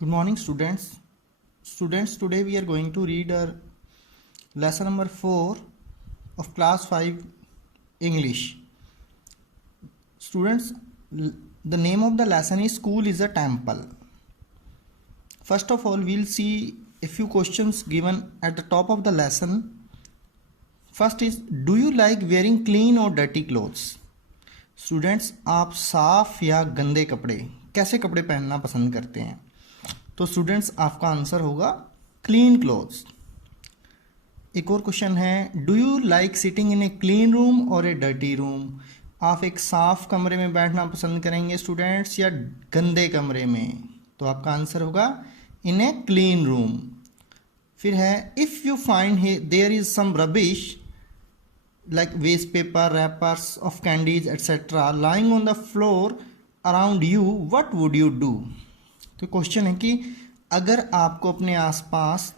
Good morning, students. Students, today we are going to read our lesson number 4 of class 5 English. Students, the name of the lesson is School is a Temple. First of all, we'll see a few questions given at the top of the lesson. First is, do you like wearing clean or dirty clothes? Students, आप साफ या गंदे कपड़े, कैसे कपड़े पहनना पसंद करते हैं? तो स्टूडेंट्स, आपका आंसर होगा क्लीन क्लोथ्स. एक और क्वेश्चन है, do you like sitting in a clean room और ए डर्टी रूम? आप एक साफ कमरे में बैठना पसंद करेंगे स्टूडेंट्स या गंदे कमरे में? तो आपका आंसर होगा इन ए क्लीन रूम. फिर है, if you find there is some rubbish like waste paper, wrappers of candies, etc. lying on the floor around you, what would you do? तो क्वेश्चन है कि अगर आपको अपने आसपास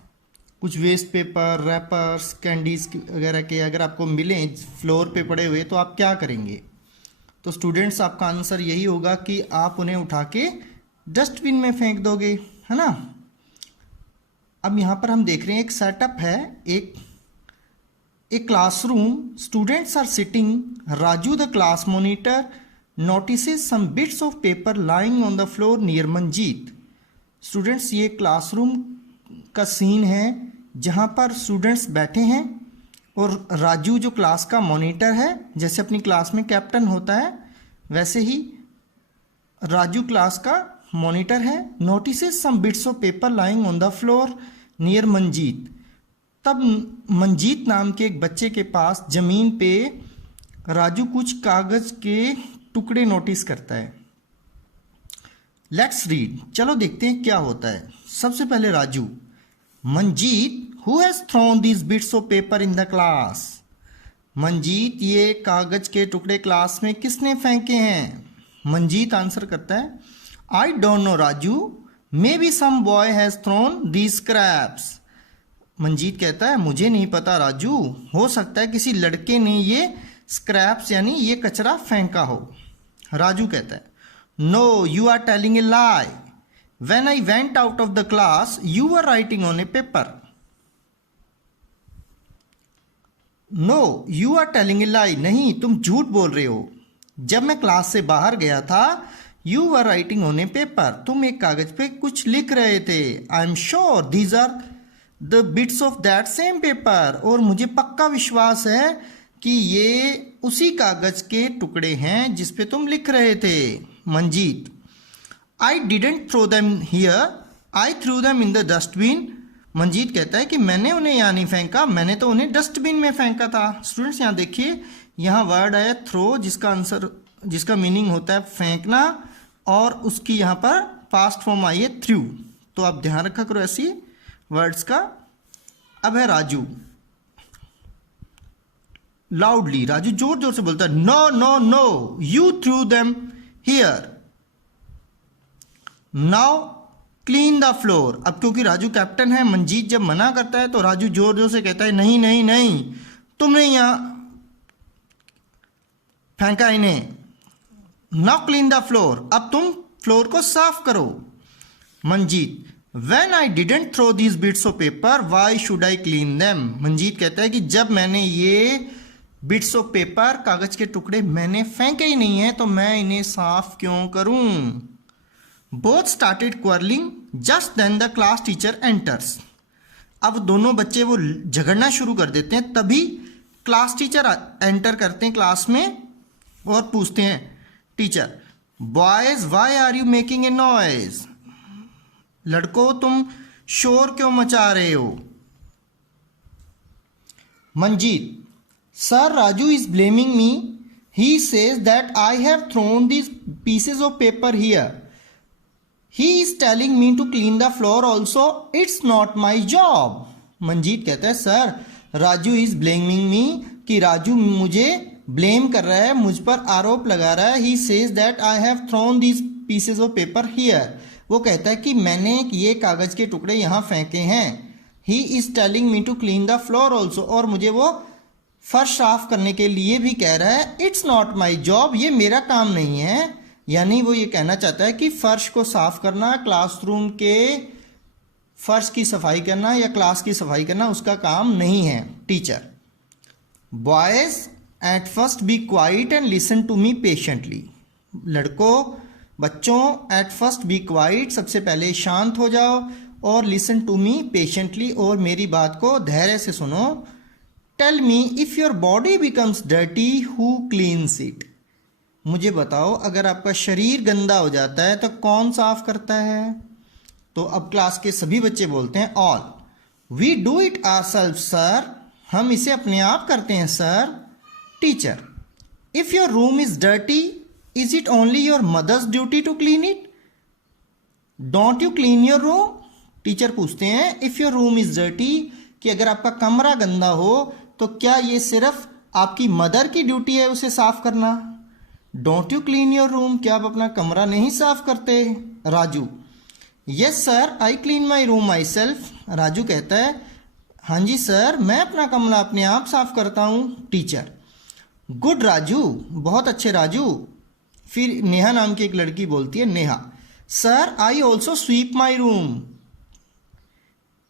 कुछ वेस्ट पेपर, रैपर्स, कैंडीज वगैरह के अगर आपको मिलें फ्लोर पे पड़े हुए, तो आप क्या करेंगे? तो स्टूडेंट्स, आपका आंसर यही होगा कि आप उन्हें उठा के डस्टबिन में फेंक दोगे, है ना. अब यहाँ पर हम देख रहे हैं एक सेटअप है, A classroom, students are sitting. Raju, the class monitor, notices some bits of paper lying on the floor near Manjeet. Students, ये क्लासरूम का सीन है जहाँ पर स्टूडेंट्स बैठे हैं और राजू जो क्लास का मॉनिटर है, जैसे अपनी क्लास में कैप्टन होता है वैसे ही राजू क्लास का मॉनिटर है. Notices some bits of paper lying on the floor near Manjeet. तब मंजीत नाम के एक बच्चे के पास जमीन पे राजू कुछ कागज के टुकड़े नोटिस करता है. लेट्स रीड, चलो देखते हैं क्या होता है. सबसे पहले Raju, Manjeet, who has thrown these bits of paper in the class? Manjeet, ये कागज के टुकड़े क्लास में किसने फेंके हैं? मंजीत आंसर करता है, I don't know Raju, maybe some boy has thrown these scraps. Manjeet कहता है, मुझे नहीं पता राजू, हो सकता है किसी लड़के ने ये स्क्रैप्स यानी ये कचरा फेंका हो. राजू कहता है, no you are telling a lie, when I went out of the class you were writing on a paper. No you are telling a lie, नहीं तुम झूठ बोल रहे हो. जब मैं क्लास से बाहर गया था, you were writing on a paper, तुम एक कागज पे कुछ लिख रहे थे. I am sure these are the bits of that same paper, और मुझे पक्का विश्वास है कि ये उसी कागज के टुकड़े हैं जिस पे तुम लिख रहे थे. Manjeet, I didn't throw them here, I threw them in the dustbin. Manjeet कहता है कि मैंने उन्हें यहाँ नहीं फेंका, मैंने तो उन्हें डस्टबिन में फेंका था. स्टूडेंट्स, यहाँ देखिए, यहाँ वर्ड आया थ्रो, जिसका मीनिंग होता है फेंकना, और उसकी यहाँ पर पास्ट फॉर्म आई है थ्रू. तो आप ध्यान रखा करो ऐसी वर्ड्स का. अब है राजू, लाउडली, राजू जोर जोर से बोलता है, no no no, you threw them here, now clean the floor. अब क्योंकि राजू कैप्टन है, मंजीत जब मना करता है तो राजू जोर जोर से कहता है, नहीं नहीं नहीं, तुमने यहां फेंका इन्हें. नाउ क्लीन द फ्लोर, अब तुम फ्लोर को साफ करो. Manjeet, When I didn't throw these bits of paper, why should I clean them? Manjeet कहता है कि जब मैंने ये bits of paper, कागज के टुकड़े मैंने फेंके ही नहीं हैं, तो मैं इन्हें साफ क्यों करूं? Both started quarreling. Just then the class teacher enters. अब दोनों बच्चे वो झगड़ना शुरू कर देते हैं. तभी क्लास टीचर एंटर करते हैं क्लास में और पूछते हैं, teacher, boys why are you making a noise? लड़कों, तुम शोर क्यों मचा रहे हो? Manjeet, sir Raju is blaming me, he says that I have thrown these pieces of paper here, he is telling me to clean the floor also, it's not my job. Manjeet कहता है, sir Raju is blaming me, कि राजू मुझे blame कर रहा है, मुझ पर आरोप लगा रहा है. ही says that I have thrown these pieces of paper here, वो कहता है कि मैंने ये कागज के टुकड़े यहाँ फेंके हैं. He is telling me to clean the floor also, और मुझे वो फर्श साफ करने के लिए भी कह रहा है. इट्स नॉट माई जॉब, ये मेरा काम नहीं है. यानी वो ये कहना चाहता है कि फर्श को साफ करना, क्लासरूम के फर्श की सफाई करना या क्लास की सफाई करना उसका काम नहीं है। Teacher, boys at first be quiet and listen to me patiently. लड़कों, बच्चों, एट फर्स्ट बी क्वाइट, सबसे पहले शांत हो जाओ, और लिसन टू मी पेशेंटली, और मेरी बात को धैर्य से सुनो। Tell me if your body becomes dirty who cleans it. मुझे बताओ, अगर आपका शरीर गंदा हो जाता है तो कौन साफ करता है? तो अब क्लास के सभी बच्चे बोलते हैं all. We do it ourselves sir. हम इसे अपने आप करते हैं सर। Teacher, if your room is dirty is it only your mother's duty to clean it? Don't you clean your room? Teacher पूछते हैं if your room is dirty, कि अगर आपका कमरा गंदा हो तो क्या ये सिर्फ आपकी मदर की ड्यूटी है उसे साफ करना? Don't you clean your room, क्या आप अपना कमरा नहीं साफ करते? Raju, yes sir I clean my room myself. Raju कहता है हाँ जी सर, मैं अपना कमरा अपने आप साफ करता हूँ। टीचर, गुड राजू, बहुत अच्छे राजू। फिर नेहा नाम की एक लड़की बोलती है, Neha, sir I also sweep my room.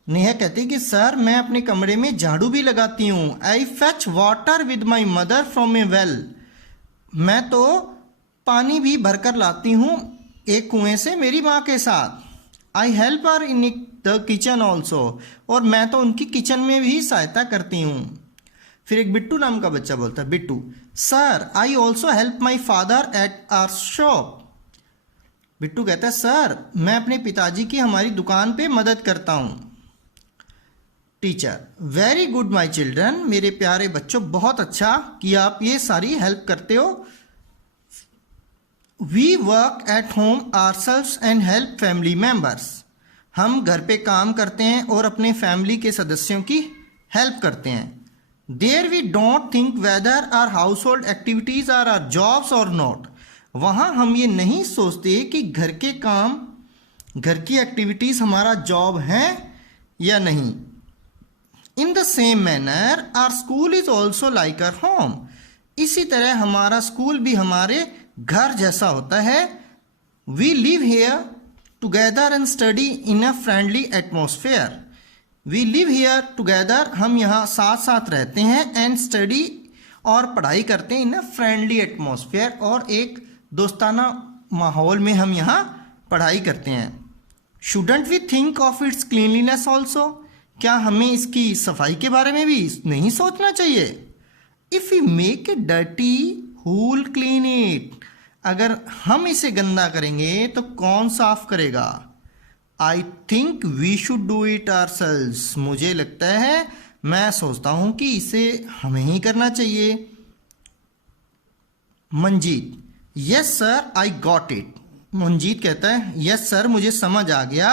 Neha कहती है कि सर मैं अपने कमरे में झाड़ू भी लगाती हूँ। I fetch water with my mother from a well. मैं तो पानी भी भरकर लाती हूँ एक कुएं से मेरी माँ के साथ। I help her in the kitchen also, और मैं तो उनकी किचन में भी सहायता करती हूँ। फिर एक बिट्टू नाम का बच्चा बोलता है, Bittu, sir I also help my father at our shop. Bittu कहता है सर मैं अपने पिताजी की हमारी दुकान पे मदद करता हूँ। Teacher, very good my children, मेरे प्यारे बच्चों, बहुत अच्छा कि आप ये सारी हेल्प करते हो। We work at home ourselves and help family members. हम घर पे काम करते हैं और अपने फैमिली के सदस्यों की हेल्प करते हैं। There we don't think whether our household activities are our jobs or not. वहाँ हम ये नहीं सोचते कि घर के काम, घर की एक्टिविटीज हमारा जॉब है या नहीं। In the same manner our school is also like our home. इसी तरह हमारा स्कूल भी हमारे घर जैसा होता है। We live here together and study in a friendly atmosphere. We live here together, हम यहाँ साथ साथ रहते हैं, एंड स्टडी, और पढ़ाई करते हैं, इन अ फ्रेंडली एटमोसफेयर, और एक दोस्ताना माहौल में हम यहाँ पढ़ाई करते हैं। Shouldn't we think of its cleanliness also. क्या हमें इसकी सफाई के बारे में भी नहीं सोचना चाहिए? If you make it dirty who will clean it. अगर हम इसे गंदा करेंगे तो कौन साफ करेगा? I think we should do it ourselves. मुझे लगता है, मैं सोचता हूं कि इसे हमें ही करना चाहिए। Manjeet, yes sir I got it. Manjeet कहता है यस सर मुझे समझ आ गया।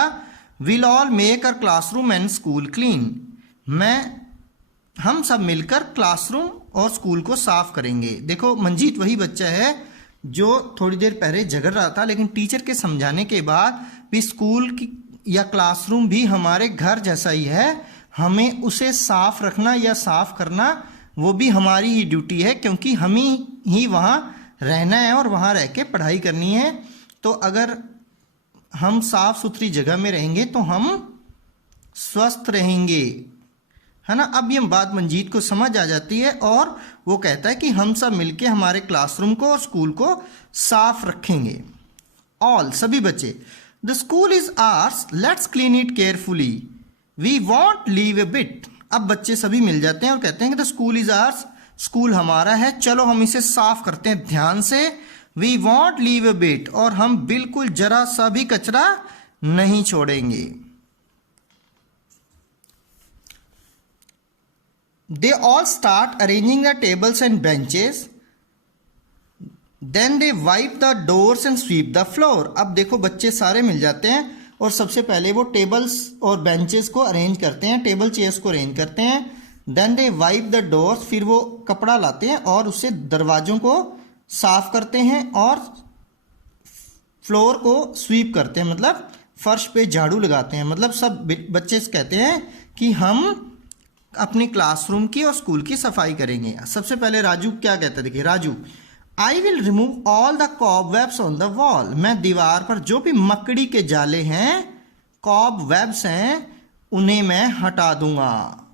We'll all make our classroom and school clean. हम सब मिलकर क्लासरूम और स्कूल को साफ करेंगे। देखो, मंजीत वही बच्चा है जो थोड़ी देर पहले झगड़ रहा था, लेकिन टीचर के समझाने के बाद भी स्कूल की या क्लासरूम भी हमारे घर जैसा ही है। हमें उसे साफ रखना या साफ करना वो भी हमारी ही ड्यूटी है, क्योंकि हमें ही वहाँ रहना है और वहाँ रह के पढ़ाई करनी है। तो अगर हम साफ सुथरी जगह में रहेंगे तो हम स्वस्थ रहेंगे, है ना। अब ये बात मंजीत को समझ आ जाती है और वो कहता है कि हम सब मिलके हमारे क्लासरूम को और स्कूल को साफ रखेंगे। ऑल, सभी बच्चे, the school is ours, let's clean it carefully, we won't leave a bit. अब बच्चे सभी मिल जाते हैं और कहते हैं कि the school is hours, school हमारा है, चलो हम इसे साफ करते हैं ध्यान से। We won't leave a bit, और हम बिल्कुल जरा सा भी कचरा नहीं छोड़ेंगे। They all start arranging the tables and benches. Then they wipe the doors and sweep the floor. अब देखो बच्चे सारे मिल जाते हैं और सबसे पहले वो टेबल्स और बेंचेस को अरेंज करते हैं, टेबल चेयर्स को अरेंज करते हैं। Then they wipe the doors, फिर वो कपड़ा लाते हैं और उससे दरवाजों को साफ करते हैं और फ्लोर को स्वीप करते हैं, मतलब फर्श पे झाड़ू लगाते हैं। मतलब सब बच्चे कहते हैं कि हम अपनी क्लासरूम की और स्कूल की सफाई करेंगे। सबसे पहले राजू क्या कहता है, देखिए Raju, I will remove all the cobwebs on the wall, मैं दीवार पर जो भी मकड़ी के जाले हैं, कॉबवेब्स हैं, उन्हें मैं हटा दूंगा।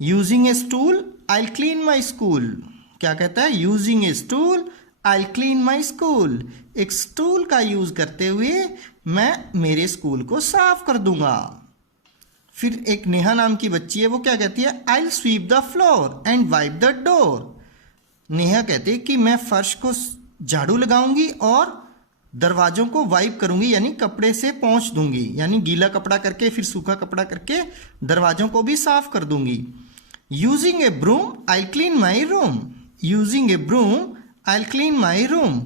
Using A stool I clean my school, क्या कहता है, using A stool I clean my school, एक स्टूल का यूज करते हुए मैं मेरे स्कूल को साफ कर दूंगा। फिर एक नेहा नाम की बच्ची है, वो क्या कहती है, I sweep the floor and wipe the door. Neha कहती है कि मैं फर्श को झाड़ू लगाऊंगी और दरवाजों को वाइप करूंगी, यानी कपड़े से पोंछ दूंगी, यानी गीला कपड़ा करके फिर सूखा कपड़ा करके दरवाजों को भी साफ कर दूंगी। Using a broom I clean my room, using a broom I clean my room,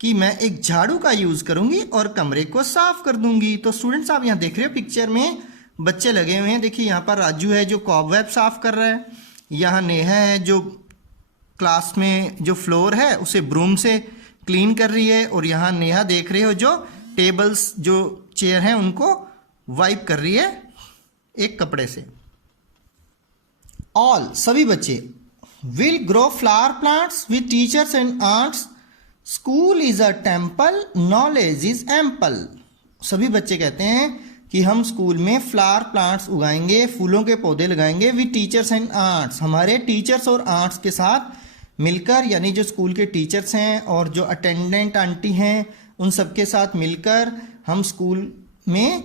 कि मैं एक झाड़ू का यूज करूंगी और कमरे को साफ कर दूंगी। तो स्टूडेंट्स आप यहाँ देख रहे हो पिक्चर में बच्चे लगे हुए हैं। देखिए यहाँ पर राजू है जो कॉबवेब साफ कर रहा है, यहाँ नेहा है जो क्लास में जो फ्लोर है उसे ब्रूम से क्लीन कर रही है, और यहाँ नेहा देख रहे हो जो टेबल्स जो चेयर हैं उनको वाइप कर रही है एक कपड़े से। ऑल सभी बच्चे will grow flower plants with teachers and aunts, school is a temple, knowledge is ample. सभी बच्चे कहते हैं कि हम स्कूल में फ्लावर प्लांट्स उगाएंगे, फूलों के पौधे लगाएंगे विथ टीचर्स एंड आंट्स, हमारे टीचर्स और आंट्स के साथ मिलकर, यानी जो स्कूल के टीचर्स हैं और जो अटेंडेंट आंटी हैं उन सबके साथ मिलकर हम स्कूल में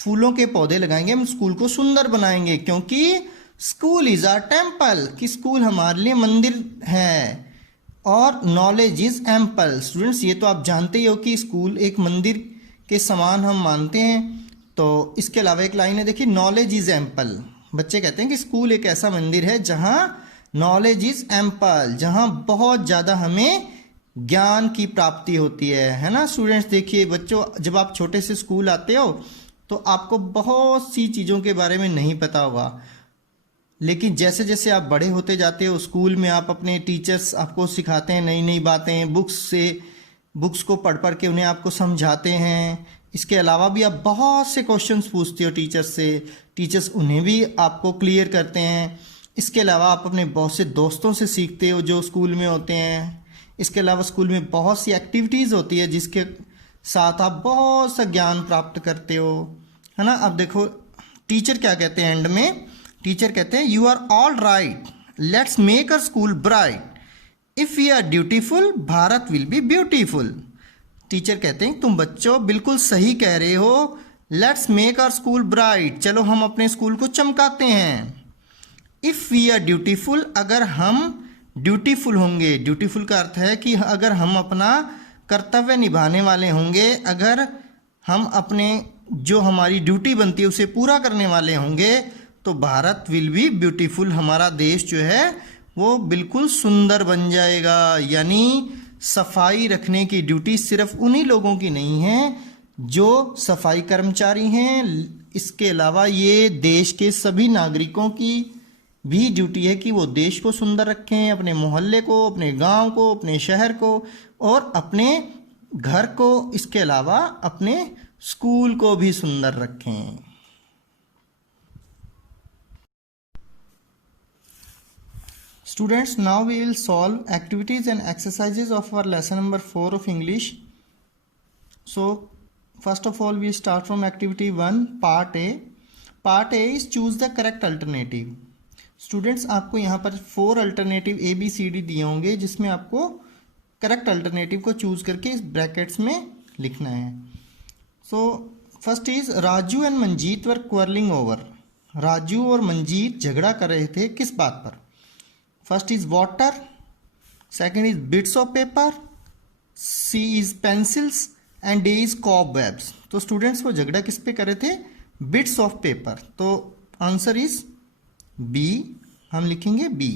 फूलों के पौधे लगाएंगे, हम स्कूल को सुंदर बनाएंगे, क्योंकि स्कूल इज अ टेम्पल, कि स्कूल हमारे लिए मंदिर है, और नॉलेज इज एम्पल। स्टूडेंट्स ये तो आप जानते ही हो कि स्कूल एक मंदिर के समान हम मानते हैं। तो इसके अलावा एक लाइन है, देखिए, नॉलेज इज एम्पल। बच्चे कहते हैं कि स्कूल एक ऐसा मंदिर है जहां नॉलेज इज एम्पल, जहां बहुत ज़्यादा हमें ज्ञान की प्राप्ति होती है ना स्टूडेंट्स। देखिए बच्चों, जब आप छोटे से स्कूल आते हो तो आपको बहुत सी चीज़ों के बारे में नहीं पता होगा, लेकिन जैसे जैसे आप बड़े होते जाते हो स्कूल में आप अपने टीचर्स आपको सिखाते हैं नई नई बातें, बुक्स को पढ़ पढ़ के उन्हें आपको समझाते हैं। इसके अलावा भी आप बहुत से क्वेश्चंस पूछते हो टीचर्स से, टीचर्स उन्हें भी आपको क्लियर करते हैं। इसके अलावा आप अपने बहुत से दोस्तों से सीखते हो जो स्कूल में होते हैं। इसके अलावा स्कूल में बहुत सी एक्टिविटीज़ होती है जिसके साथ आप बहुत सा ज्ञान प्राप्त करते हो, है ना। अब देखो टीचर क्या कहते हैं एंड में, टीचर कहते हैं you are all right, let's make our school bright, if we are dutiful Bharat will be beautiful. Teacher कहते हैं तुम बच्चों बिल्कुल सही कह रहे हो, let's make our school bright, चलो हम अपने स्कूल को चमकाते हैं। इफ़ वी आर ड्यूटीफुल, अगर हम ड्यूटीफुल होंगे, ड्यूटीफुल का अर्थ है कि अगर हम अपना कर्तव्य निभाने वाले होंगे, अगर हम अपने जो हमारी ड्यूटी बनती है उसे पूरा करने वाले होंगे, तो भारत विल बी ब्यूटीफुल, हमारा देश जो है वो बिल्कुल सुंदर बन जाएगा। यानी सफाई रखने की ड्यूटी सिर्फ उन्हीं लोगों की नहीं है जो सफाई कर्मचारी हैं, इसके अलावा ये देश के सभी नागरिकों की भी ड्यूटी है कि वो देश को सुंदर रखें, अपने मोहल्ले को, अपने गांव को, अपने शहर को और अपने घर को, इसके अलावा अपने स्कूल को भी सुंदर रखें। Students, now we will solve activities and exercises of our lesson number 4 of English. So, first of all, we start from activity 1, part A. Part A is choose the correct alternative. Students, आपको यहाँ पर 4 alternative A B C D दिए होंगे जिसमें आपको correct alternative को choose करके इस ब्रैकेट्स में लिखना है। So, first is Raju and Manjeet were quarrelling over. Raju और मंजीत झगड़ा कर रहे थे किस बात पर? First is water, second is bits of paper, C is pencils and D is cobwebs. तो स्टूडेंट्स वो झगड़ा किस पे कर रहे थे? Bits of paper. तो आंसर इज बी, हम लिखेंगे B.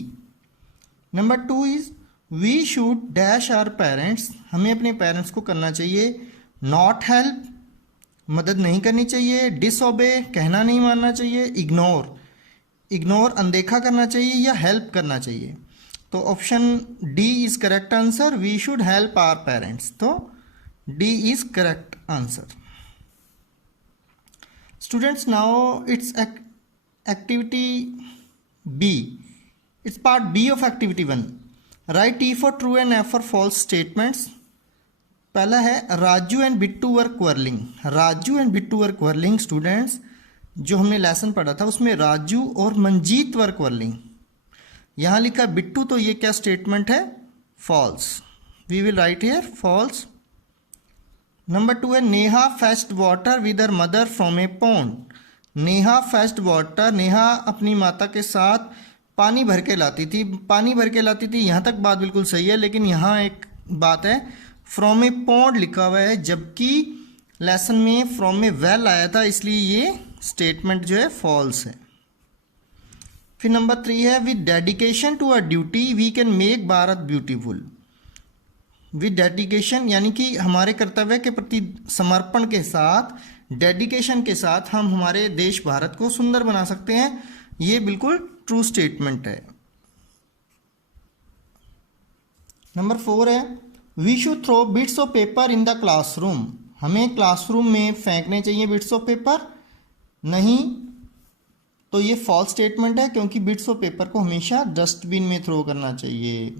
Number 2 is we should dash our parents, हमें अपने पेरेंट्स को करना चाहिए नॉट हेल्प, मदद नहीं करनी चाहिए, डिसओबे, कहना नहीं मानना चाहिए, इग्नोर अनदेखा करना चाहिए या हेल्प करना चाहिए। तो option D is correct answer, we should help our parents. तो D is correct answer. Students, now it's activity B, it's part B of activity 1। Write T for true and F for false statements. पहला है Raju and Bittu were quarrelling. Raju and Bittu were quarrelling students, जो हमने lesson पढ़ा था उसमें राजू और Manjeet were क्वर्लिंग। यहाँ लिखा बिट्टू, तो ये क्या स्टेटमेंट है? False. We will write here false. Number 2 है Neha fetched water with her mother from a pond. Neha fetched water, Neha अपनी माता के साथ पानी भर के लाती थी। पानी भर के लाती थी, यहाँ तक बात बिल्कुल सही है, लेकिन यहाँ एक बात है, फ्रॉम ए पॉन्ड लिखा हुआ है, जबकि लेसन में फ्रॉम ए वेल आया था, इसलिए ये स्टेटमेंट जो है फॉल्स है। फिर नंबर 3 है with dedication to a duty we can make Bharat beautiful. With dedication यानी कि हमारे कर्तव्य के प्रति समर्पण के साथ, डेडिकेशन के साथ हम हमारे देश भारत को सुंदर बना सकते हैं। ये बिल्कुल ट्रू स्टेटमेंट है। नंबर 4 है we should throw bits of paper in the classroom. हमें क्लासरूम में फेंकने चाहिए बिट्स ऑफ पेपर, नहीं तो ये फॉल्स स्टेटमेंट है, क्योंकि बिट्स ऑफ पेपर को हमेशा डस्टबिन में थ्रो करना चाहिए।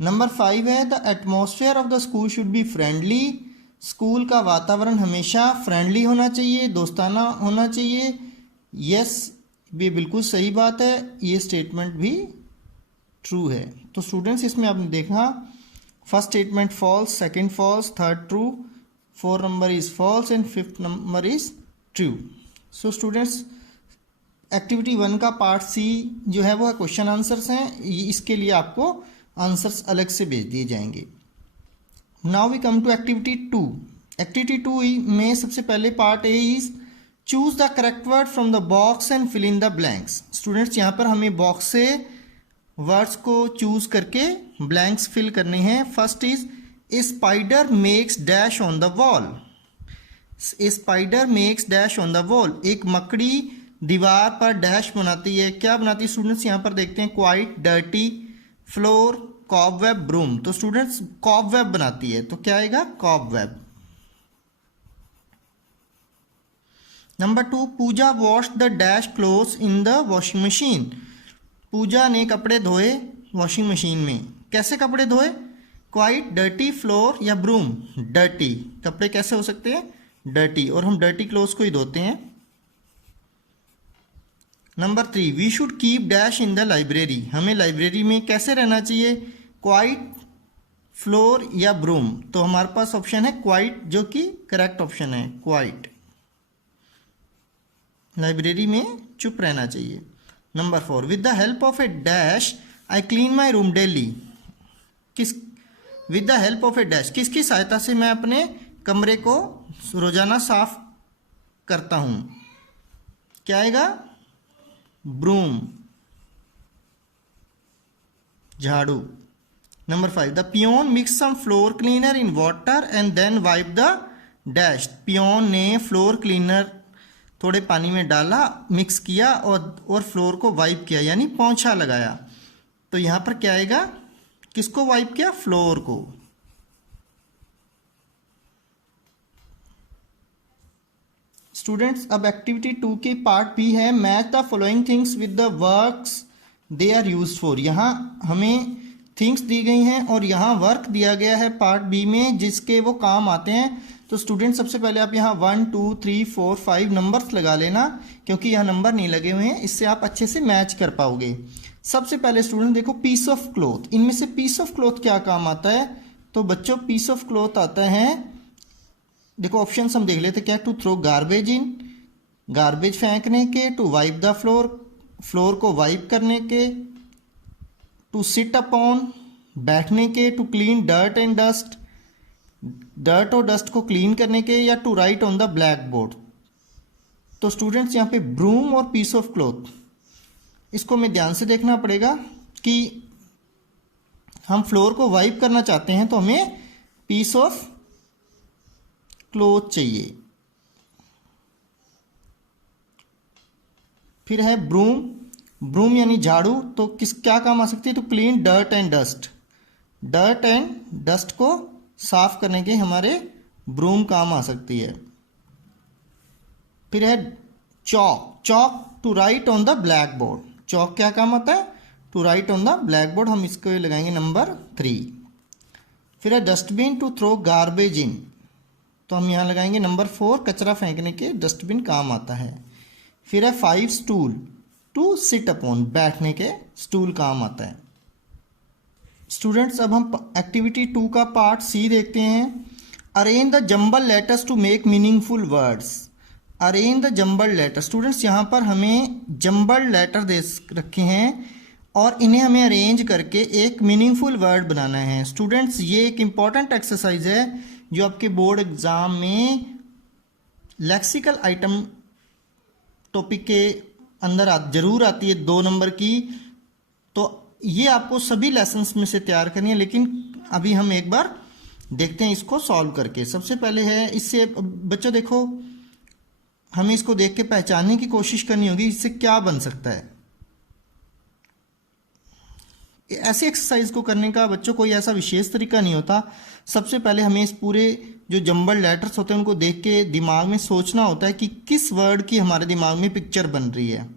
नंबर 5 है the atmosphere of the school should be friendly. School का वातावरण हमेशा फ्रेंडली होना चाहिए, दोस्ताना होना चाहिए। यस, ये बिल्कुल सही बात है, ये स्टेटमेंट भी ट्रू है। तो स्टूडेंट्स, इसमें आपने देखा first statement false, second false, third true, 4 number is false and 5th number is true. So students, activity 1 का पार्ट सी जो है वो क्वेश्चन आंसर्स हैं, इसके लिए आपको आंसर्स अलग से भेज दिए जाएंगे। Now we come to activity 2। Activity 2 में सबसे पहले part A is choose the correct word from the box and fill in the blanks. Students, यहाँ पर हमें बॉक्स से वर्ड्स को चूज करके ब्लैंक्स फिल करने हैं। First is a spider makes dash on the wall. A spider makes dash on the wall. एक मकड़ी दीवार पर डैश बनाती है। क्या बनाती है स्टूडेंट्स? यहाँ पर देखते हैं quite, dirty, floor, cobweb, broom. तो स्टूडेंट्स कॉबवेब बनाती है, तो क्या आएगा? Cobweb. Number 2 Pooja wash the dash clothes in the washing machine. Pooja ने कपड़े धोए वॉशिंग मशीन में। कैसे कपड़े धोए? क्वाइट, डर्टी, फ्लोर या ब्रूम? डर्टी। कपड़े कैसे हो सकते हैं? डर्टी। और हम डर्टी क्लोथ्स को ही धोते हैं। Number 3 we should keep dash in the library. हमें लाइब्रेरी में कैसे रहना चाहिए? क्वाइट, फ्लोर या ब्रूम? तो हमारे पास ऑप्शन है क्वाइट, जो कि करेक्ट ऑप्शन है, क्वाइट। लाइब्रेरी में चुप रहना चाहिए। Number 4 with the help of a dash I clean my room daily. With the help of a dash, किसकी सहायता से मैं अपने कमरे को रोजाना साफ करता हूं? क्या आएगा? ब्रूम, झाड़ू। Number 5 the peon mix some floor cleaner in water and then wipe the dash. Peon ने फ्लोर क्लीनर थोड़े पानी में डाला, मिक्स किया और फ्लोर को वाइप किया, यानी पोंछा लगाया। तो यहां पर क्या आएगा? किसको वाइप किया? फ्लोर को। स्टूडेंट्स, अब एक्टिविटी 2 के पार्ट बी है match the following things with the works they are used for. यहाँ हमें थिंग्स दी गई हैं और यहाँ वर्क दिया गया है पार्ट बी में, जिसके वो काम आते हैं। तो स्टूडेंट, सबसे पहले आप यहाँ 1 2 3 4 5 नंबर्स लगा लेना, क्योंकि यहाँ नंबर नहीं लगे हुए हैं, इससे आप अच्छे से मैच कर पाओगे। सबसे पहले स्टूडेंट देखो पीस ऑफ क्लॉथ। इनमें से पीस ऑफ क्लॉथ क्या काम आता है? तो बच्चों पीस ऑफ क्लॉथ आता है, देखो ऑप्शन हम देख लेते क्या। To throw garbage in, garbage फेंकने के। To wipe the floor, floor को वाइप करने के। टू सिट अपॉन, बैठने के। To clean dirt and dust, dirt और डस्ट को क्लीन करने के। या to write on the blackboard. तो स्टूडेंट्स, यहाँ पे ब्रूम और पीस ऑफ क्लॉथ, इसको हमें ध्यान से देखना पड़ेगा कि हम फ्लोर को वाइप करना चाहते हैं तो हमें पीस ऑफ क्लॉथ चाहिए। फिर है ब्रूम। ब्रूम यानी झाड़ू, तो क्या काम आ सकती है? तो clean dirt and dust, dirt and dust को साफ करने के हमारे ब्रूम काम आ सकती है। फिर है chalk. Chalk to write on the blackboard. Chalk क्या काम आता है? To write on the blackboard, हम इसको लगाएंगे नंबर 3। फिर है dustbin to throw garbage in, तो हम यहाँ लगाएंगे नंबर 4, कचरा फेंकने के डस्टबिन काम आता है। फिर है 5 स्टूल टू सिट अपॉन, बैठने के स्टूल काम आता है। स्टूडेंट्स अब हम एक्टिविटी 2 का पार्ट सी देखते हैं। Arrange the jumble letters to make meaningful words. Arrange the jumble letter, students यहाँ पर हमें जंबल लेटर दे रखे हैं और इन्हें हमें अरेंज करके एक मीनिंगफुल वर्ड बनाना है। स्टूडेंट्स ये एक इम्पॉर्टेंट एक्सरसाइज है जो आपके बोर्ड एग्जाम में लेक्सिकल आइटम टॉपिक के अंदर जरूर आती है 2 नंबर की। तो ये आपको सभी लेसन्स में से तैयार करनी है, लेकिन अभी हम एक बार देखते हैं इसको सॉल्व करके। सबसे पहले है इससे बच्चों देखो, हमें इसको देख के पहचानने की कोशिश करनी होगी इससे क्या बन सकता है। ऐसे एक्सरसाइज को करने का बच्चों कोई ऐसा विशेष तरीका नहीं होता। सबसे पहले हमें इस पूरे जो जंबल लेटर्स होते हैं उनको देख के दिमाग में सोचना होता है कि किस वर्ड की हमारे दिमाग में पिक्चर बन रही है।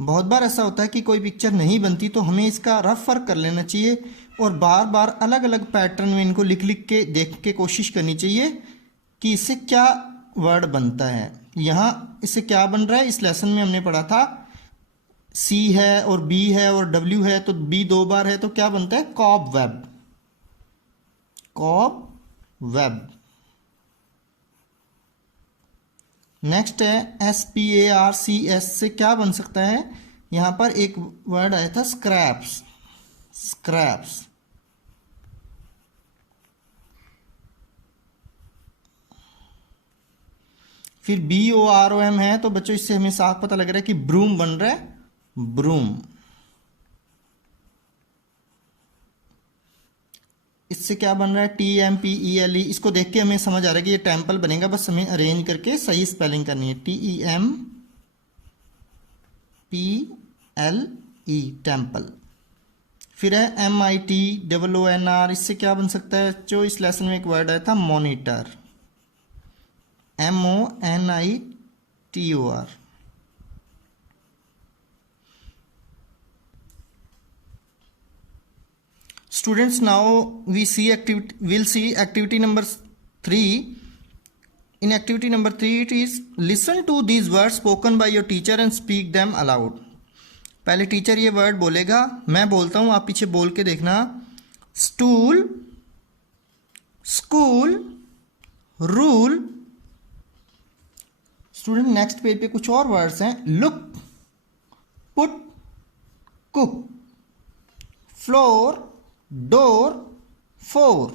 बहुत बार ऐसा होता है कि कोई पिक्चर नहीं बनती, तो हमें इसका रफ वर्क कर लेना चाहिए और बार बार अलग अलग पैटर्न में इनको लिख लिख के देख के कोशिश करनी चाहिए कि इससे क्या वर्ड बनता है। यहाँ इससे क्या बन रहा है, इस लेसन में हमने पढ़ा था सी है और बी है और डब्ल्यू है, तो बी 2 बार है तो क्या बनता है, cobweb. Cobweb. Next है SPARCS से क्या बन सकता है, यहां पर एक वर्ड आया था स्क्रैप्स। स्क्रैप्स। फिर BOROM है, तो बच्चों इससे हमें साफ पता लग रहा है कि ब्रूम बन रहा है, ब्रूम। इससे क्या बन रहा है, TEMPLE। इसको देख के हमें समझ आ रहा है कि ये टेम्पल बनेगा, बस हमें अरेंज करके सही स्पेलिंग करनी है। TEMPLE, temple. फिर है MITOONR, इससे क्या बन सकता है जो इस लेसन में एक वर्ड आया था monitor, MONITOR। Students, now we'll see activity number 3. In activity number 3, it is listen to these words spoken by your teacher and speak them aloud. पहले टीचर ये वर्ड बोलेगा, मैं बोलता हूँ, आप पीछे बोल के देखना। Stool, school, rule. Student next page पे कुछ और वर्ड्स हैं, look, put, cook, floor, door, four,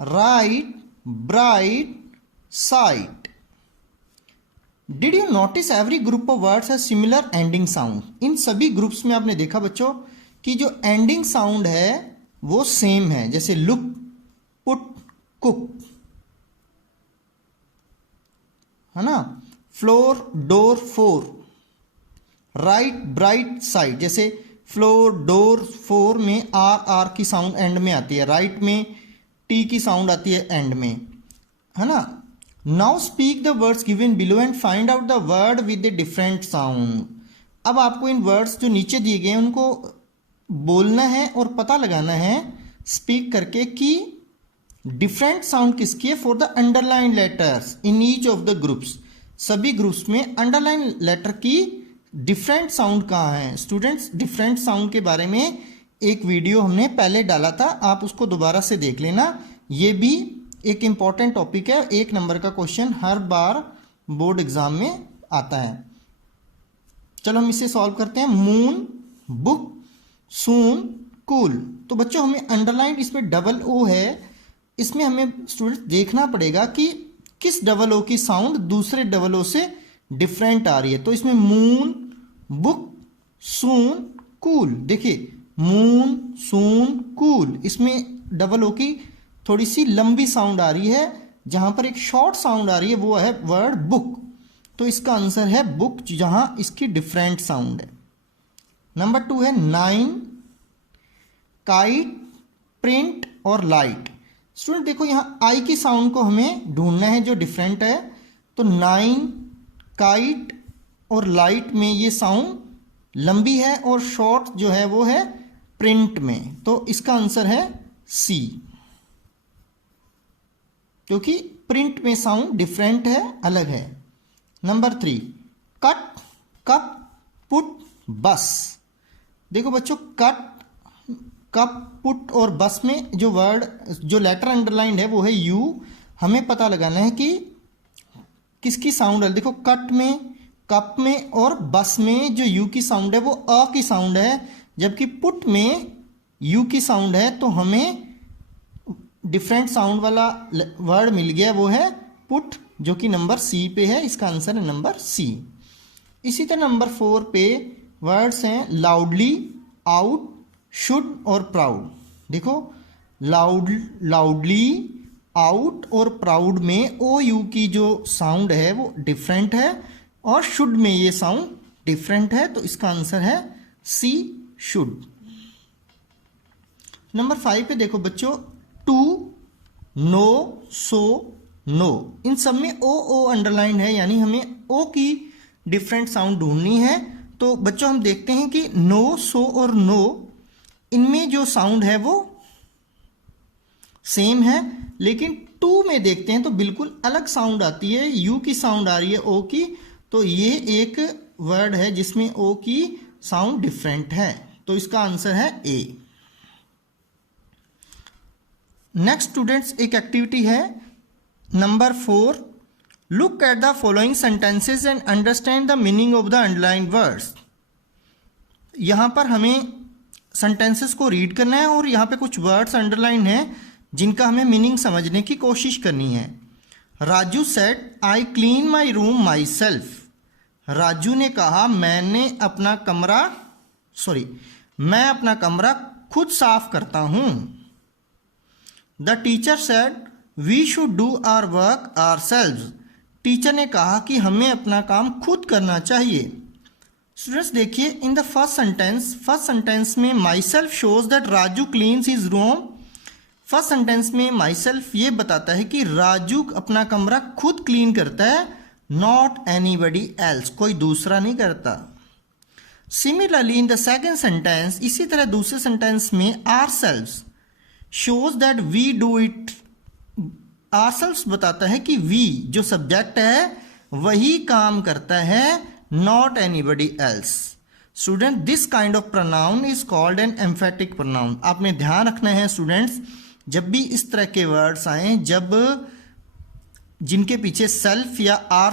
right, bright, sight. Did you notice every group of words has similar ending sound. इन सभी ग्रुप्स में आपने देखा बच्चों कि जो एंडिंग साउंड है वो सेम है, जैसे लुक, पुट, कुक, है ना, floor, door, four, right, bright, site. जैसे फ्लोर, डोर, फोर में आर की साउंड एंड में आती है, राइट में टी की साउंड आती है एंड में, है ना। Now speak the words given below and find out the word with the different sound. अब आपको इन वर्ड्स जो नीचे दिए गए हैं उनको बोलना है और पता लगाना है स्पीक करके कि डिफरेंट साउंड किसकी है for the underline letters in each of the groups. सभी ग्रुप्स में अंडरलाइन लेटर की डिफरेंट साउंड कहाँ है। स्टूडेंट्स, डिफरेंट साउंड के बारे में एक वीडियो हमने पहले डाला था, आप उसको दोबारा से देख लेना। ये भी एक इम्पॉर्टेंट टॉपिक है, 1 नंबर का क्वेश्चन हर बार बोर्ड एग्जाम में आता है। चलो हम इसे सॉल्व करते हैं। मून, बुक, सून, कूल। तो बच्चों हमें अंडरलाइन इसमें डबल ओ है, इसमें हमें स्टूडेंट देखना पड़ेगा कि किस डबल ओ की साउंड दूसरे डबल ओ से डिफरेंट आ रही है। तो इसमें मून, बुक, सून, कूल। देखिए मून, सून, कूल, इसमें डबल ओ की थोड़ी सी लंबी साउंड आ रही है, जहां पर एक शॉर्ट साउंड आ रही है वो है वर्ड बुक। तो इसका आंसर है बुक, जहां इसकी डिफरेंट साउंड है। नंबर 2 है 9, काइट, प्रिंट और लाइट। स्टूडेंट देखो यहां आई की साउंड को हमें ढूंढना है जो डिफरेंट है। तो 9, काइट और लाइट में ये साउंड लंबी है और शॉर्ट जो है वो है प्रिंट में, तो इसका आंसर है सी, क्योंकि प्रिंट में साउंड डिफरेंट है, अलग है। नंबर 3, कट, कप, पुट, बस। देखो बच्चों, कट, कप, पुट और बस में जो वर्ड, जो लेटर अंडरलाइंड है वो है यू। हमें पता लगाना है कि किसकी साउंड है। देखो कट में, कप में और बस में जो यू की साउंड है वो अ की साउंड है, जबकि पुट में यू की साउंड है। तो हमें डिफरेंट साउंड वाला वर्ड मिल गया, वो है पुट, जो कि नंबर सी पे है। इसका आंसर है नंबर सी। इसी तरह नंबर 4 पे वर्ड्स हैं लाउडली, आउट, शुड और प्राउड। देखो लाउडली, आउट और प्राउड में ओ यू की जो साउंड है वो डिफरेंट है, और शुड में ये साउंड डिफरेंट है। तो इसका आंसर है सी, शुड। नंबर 5 पे देखो बच्चों, टू, नो, सो, नो, इन सब में ओ अंडरलाइन है, यानी हमें ओ की डिफरेंट साउंड ढूंढनी है। तो बच्चों हम देखते हैं कि नो, सो और नो, इनमें जो साउंड है वो सेम है, लेकिन टू में देखते हैं तो बिल्कुल अलग साउंड आती है, यू की साउंड आ रही है ओ की। तो ये एक वर्ड है जिसमें ओ की साउंड डिफरेंट है, तो इसका आंसर है ए। नेक्स्ट स्टूडेंट्स, एक एक्टिविटी है number 4, look at the following sentences and understand the meaning of the underlined words. यहां पर हमें सेंटेंसेस को रीड करना है और यहाँ पे कुछ वर्ड्स अंडरलाइन हैं जिनका हमें मीनिंग समझने की कोशिश करनी है। Raju said I clean my room myself. Raju ने कहा मैं अपना कमरा खुद साफ करता हूं। The teacher said we should do our work ourselves. Teacher ने कहा कि हमें अपना काम खुद करना चाहिए। स्टूडेंट्स देखिए, इन द फर्स्ट सेंटेंस में my self shows that Raju cleans his room. First sentence में माई सेल्फ ये बताता है कि राजू अपना कमरा खुद क्लीन करता है, नॉट एनीबडी एल्स, कोई दूसरा नहीं करता। Similarly in the second sentence, इसी तरह दूसरे सेंटेंस में ourselves shows that we do it. Ourselves बताता है कि वी जो सब्जेक्ट है वही काम करता है, not anybody else. Student, this kind of pronoun is called an emphatic pronoun. आपने ध्यान रखना है स्टूडेंट्स, जब भी इस तरह के वर्ड्स आए, जब जिनके पीछे सेल्फ या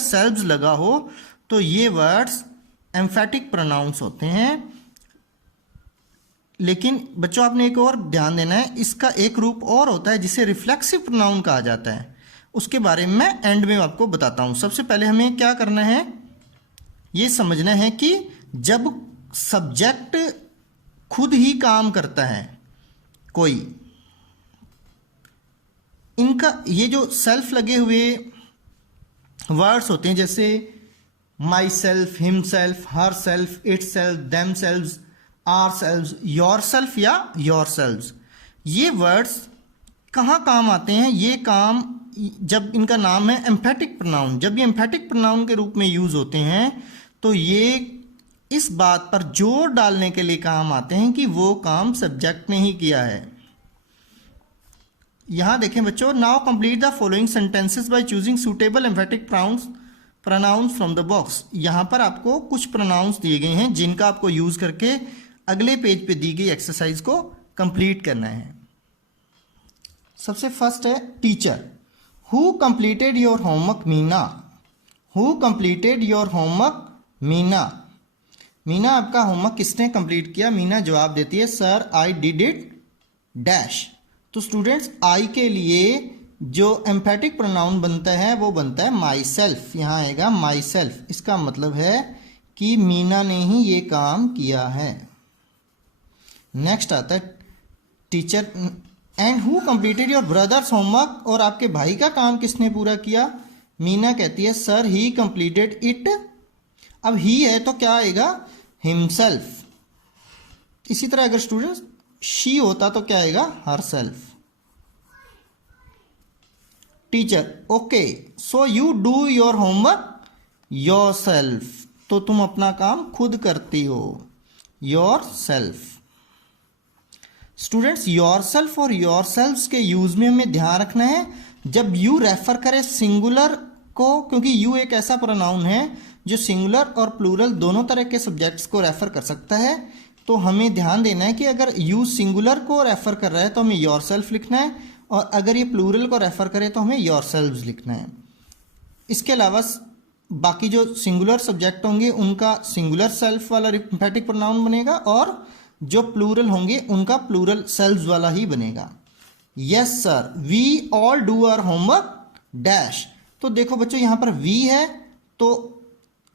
सेल्व्स लगा हो, तो ये वर्ड्स एम्फेटिक प्रोनाउंस होते हैं। लेकिन बच्चों आपने एक और ध्यान देना है, इसका एक रूप और होता है जिसे रिफ्लेक्सिव प्रोनाउन कहा जाता है। उसके बारे में मैं एंड में आपको बताता हूं। सबसे पहले हमें क्या करना है, ये समझना है कि जब सब्जेक्ट खुद ही काम करता है कोई, इनका ये जो सेल्फ लगे हुए वर्ड्स होते हैं, जैसे myself, himself, herself, itself, themselves, ourselves, yourself या योर सेल्व्स, ये वर्ड्स कहाँ काम आते हैं? ये काम जब इनका नाम है एम्फेटिक प्रोनाउन। जब ये एम्फेटिक प्रोनाउन के रूप में यूज होते हैं तो ये इस बात पर जोर डालने के लिए काम आते हैं कि वो काम सब्जेक्ट ने ही किया है। यहां देखें बच्चों, now complete the following sentences by choosing suitable emphatic pronouns from the box. यहां पर आपको कुछ प्रोनाउंस दिए गए हैं जिनका आपको यूज करके अगले पेज पे दी गई एक्सरसाइज को कंप्लीट करना है। सबसे फर्स्ट है teacher. Who completed your homework Meena. Who completed your homework Meena. Meena आपका होमवर्क किसने कंप्लीट किया? मीना जवाब देती है sir I did it dash. तो स्टूडेंट्स आई के लिए जो एम्फेटिक प्रोनाउन बनता है वो बनता है माई सेल्फ। यहाँ आएगा माई सेल्फ। इसका मतलब है कि मीना ने ही ये काम किया है। नेक्स्ट आता है teacher and who completed your brothers homework. और आपके भाई का काम किसने पूरा किया? मीना कहती है सर ही कंप्लीटेड इट। अब ही है तो क्या आएगा? हिमसेल्फ। इसी तरह अगर स्टूडेंट्स शी होता तो क्या आएगा? Herself. Teacher okay so you do your homework your self. तो तुम अपना काम खुद करती हो, your self. Students, your self और योर सेल्फ्स के यूज में हमें ध्यान रखना है जब यू रेफर करे सिंगुलर को, क्योंकि यू एक ऐसा प्रोनाउन है जो सिंगुलर और प्लूरल दोनों तरह के सब्जेक्ट्स को रेफर कर सकता है। तो हमें ध्यान देना है कि अगर यू सिंगुलर को रेफर कर रहा है तो हमें योर सेल्फ लिखना है, और अगर ये प्लूरल को रेफर करे तो हमें योर सेल्व्स लिखना है। इसके अलावा बाकी जो सिंगुलर सब्जेक्ट होंगे उनका सिंगुलर सेल्फ वाला एम्फैटिक प्रोनाउन बनेगा, और जो प्लूरल होंगे उनका प्लूरल सेल्व्स वाला ही बनेगा। Yes sir, we all do our homework dash. तो देखो बच्चों, यहाँ पर वी है तो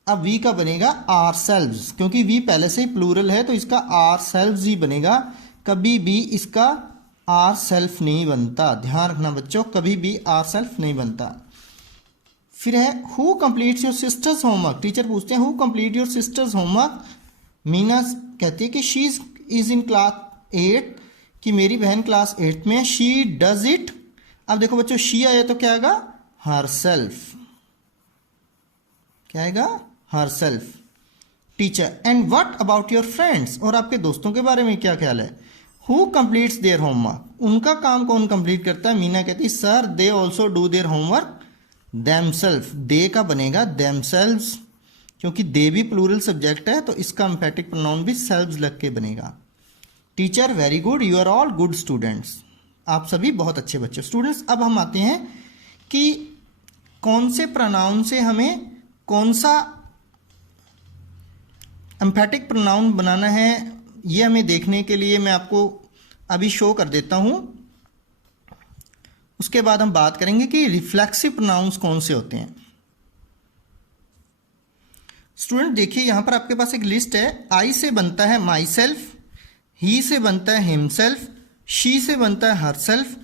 अब वी का बनेगा आर सेल्व्स, क्योंकि वी पहले से ही प्लूरल है तो इसका आर सेल्व्स ही बनेगा, कभी भी इसका आर सेल्फ नहीं बनता। ध्यान रखना बच्चों, कभी भी आर सेल्फ नहीं बनता। फिर है who completes your sisters homework. Teacher पूछते हैं who complete your sisters homework. Meena कहती है कि शी इज इन क्लास 8, कि मेरी बहन क्लास 8 में। She does it. अब देखो बच्चों, शी आया तो क्या आएगा, हर सेल्फ। क्या आएगा, herself. Teacher, and what about your friends. और आपके दोस्तों के बारे में क्या ख्याल है। Who completes their homework. उनका काम कौन कंप्लीट करता है। मीना कहती है sir they also do their homework themselves. They का बनेगा देमसेल्व्स, क्योंकि दे भी प्लूरल सब्जेक्ट है तो इसका एम्फैटिक प्रोनाउन भी सेल्व्स लग के बनेगा। Teacher, very good, you are all good students. आप सभी बहुत अच्छे बच्चे। स्टूडेंट्स, अब हम आते हैं कि कौन से प्रोनाउन से हमें कौन सा एम्फैटिक प्रोनाउन बनाना है, ये हमें देखने के लिए मैं आपको अभी शो कर देता हूं। उसके बाद हम बात करेंगे कि रिफ्लेक्सिव प्रोनाउंस कौन से होते हैं। स्टूडेंट देखिए, यहां पर आपके पास एक लिस्ट है। आई से बनता है माई सेल्फ, ही से बनता है हिमसेल्फ, शी से बनता है हर सेल्फ,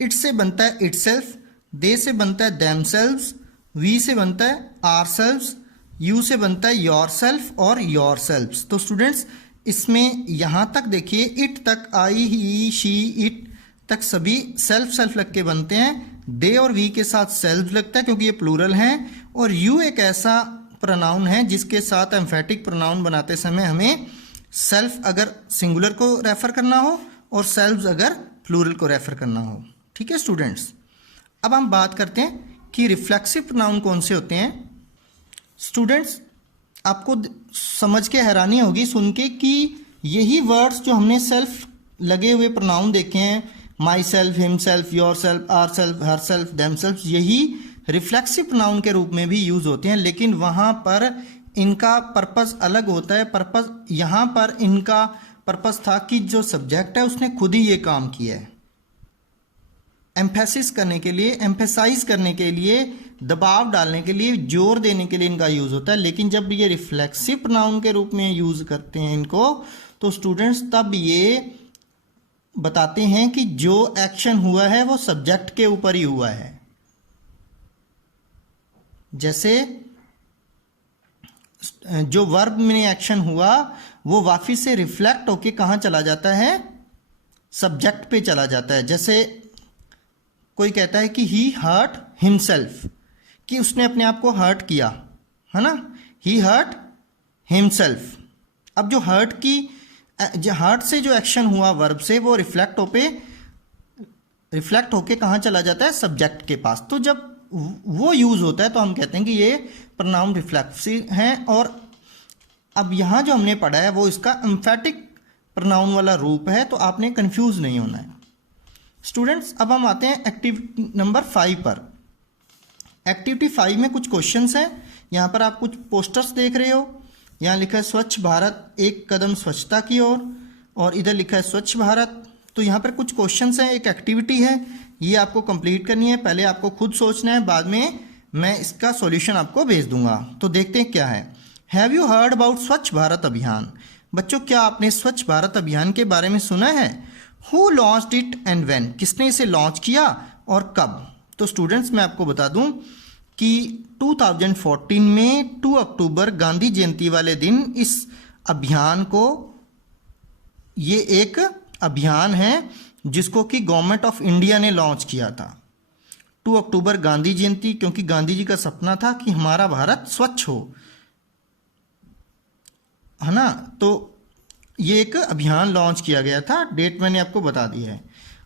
इट से बनता है इट सेल्फ, दे से बनता है देम सेल्व्स, वी से बनता है आर सेल्व्स, यू से बनता है योर सेल्फ और योर सेल्व्स। तो स्टूडेंट्स, इसमें यहां तक देखिए, इट तक, आई ही शी इट तक सभी सेल्फ सेल्फ लग के बनते हैं। दे और वी के साथ सेल्फ लगता है क्योंकि ये प्लूरल हैं, और यू एक ऐसा प्रोनाउन है जिसके साथ एम्फैटिक प्रोनाउन बनाते समय हमें सेल्फ अगर सिंगुलर को रेफर करना हो और सेल्व्स अगर प्लूरल को रेफर करना हो। ठीक है स्टूडेंट्स, अब हम बात करते हैं कि रिफ्लेक्सिव प्रोनाउन कौन से होते हैं। स्टूडेंट्स, आपको समझ के हैरानी होगी सुन के कि यही वर्ड्स जो हमने सेल्फ लगे हुए प्रोनाउन देखे हैं, myself, himself, yourself, ourself, herself, themself, यही रिफ्लेक्सिव प्रोनाउन के रूप में भी यूज होते हैं, लेकिन वहां पर इनका पर्पस अलग होता है। पर्पस यहाँ पर इनका पर्पस था कि जो सब्जेक्ट है उसने खुद ही ये काम किया है, एम्फेसिस करने के लिए, एम्फेसाइज करने के लिए, दबाव डालने के लिए, जोर देने के लिए इनका यूज होता है। लेकिन जब ये रिफ्लेक्सिव प्रोनाउन के रूप में यूज करते हैं इनको, तो स्टूडेंट्स तब ये बताते हैं कि जो एक्शन हुआ है वो सब्जेक्ट के ऊपर ही हुआ है। जैसे जो वर्ब में एक्शन हुआ वो वापिस से रिफ्लेक्ट होके कहां चला जाता है, सब्जेक्ट पे चला जाता है। जैसे कोई कहता है कि ही हर्ट हिमसेल्फ, कि उसने अपने आप को हर्ट किया, है ना, ही हर्ट हिमसेल्फ। अब जो हर्ट से जो एक्शन हुआ वर्ब से, वो रिफ्लेक्ट होके कहां चला जाता है, सब्जेक्ट के पास। तो जब वो यूज होता है तो हम कहते हैं कि ये प्रोनाउन रिफ्लेक्सिव है। और अब यहां जो हमने पढ़ा है वो इसका एम्फैटिक प्रोनाउन वाला रूप है, तो आपने कंफ्यूज नहीं होना है। स्टूडेंट्स, अब हम आते हैं एक्टिविटी नंबर 5 पर। एक्टिविटी 5 में कुछ क्वेश्चंस हैं। यहाँ पर आप कुछ पोस्टर्स देख रहे हो। यहाँ लिखा है स्वच्छ भारत एक कदम स्वच्छता की ओर, और इधर लिखा है स्वच्छ भारत। तो यहाँ पर कुछ क्वेश्चंस हैं, एक एक्टिविटी है, ये आपको कंप्लीट करनी है। पहले आपको खुद सोचना है, बाद में मैं इसका सॉल्यूशन आपको भेज दूंगा। तो देखते हैं क्या है। हैव यू हर्ड अबाउट स्वच्छ भारत अभियान। बच्चों, क्या आपने स्वच्छ भारत अभियान के बारे में सुना है। Who launched it and when, किसने इसे लॉन्च किया और कब। तो स्टूडेंट्स, मैं आपको बता दूं कि 2014 में 2 अक्टूबर गांधी जयंती वाले दिन इस अभियान को, ये एक अभियान है जिसको कि गवर्नमेंट ऑफ इंडिया ने लॉन्च किया था। 2 अक्टूबर गांधी जयंती, क्योंकि गांधी जी का सपना था कि हमारा भारत स्वच्छ हो। है ना। तो ये एक अभियान लॉन्च किया गया था, डेट मैंने आपको बता दी है।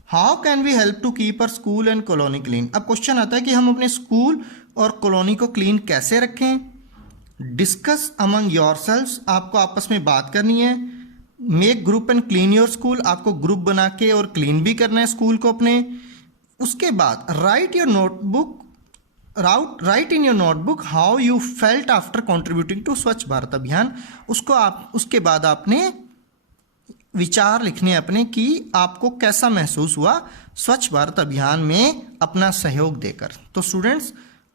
How can we help to keep our school and colony clean. अब क्वेश्चन आता है कि हम अपने स्कूल और कॉलोनी को क्लीन कैसे रखें। डिस्कस अमंग योरसेल्व्स, आपको आपस में बात करनी है। Make group and clean your school, आपको ग्रुप बना के और क्लीन भी करना है स्कूल को अपने। उसके बाद write in your notebook how you felt after contributing to Swachh Bharat अभियान। उसके बाद आपने विचार लिखने अपने कि आपको कैसा महसूस हुआ स्वच्छ भारत अभियान में अपना सहयोग देकर। तो स्टूडेंट्स,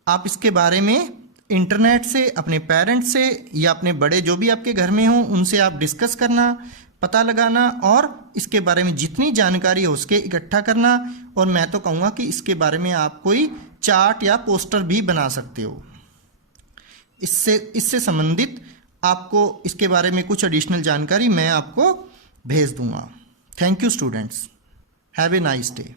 आप इसके बारे में इंटरनेट से, अपने पेरेंट्स से या अपने बड़े जो भी आपके घर में हों उनसे आप डिस्कस करना, पता लगाना और इसके बारे में जितनी जानकारी हो उसके इकट्ठा करना। और मैं तो कहूँगा कि इसके बारे में आप कोई चार्ट या पोस्टर भी बना सकते हो। इससे संबंधित आपको इसके बारे में कुछ एडिशनल जानकारी मैं आपको भेज दूंगा। Thank you students, have a nice day.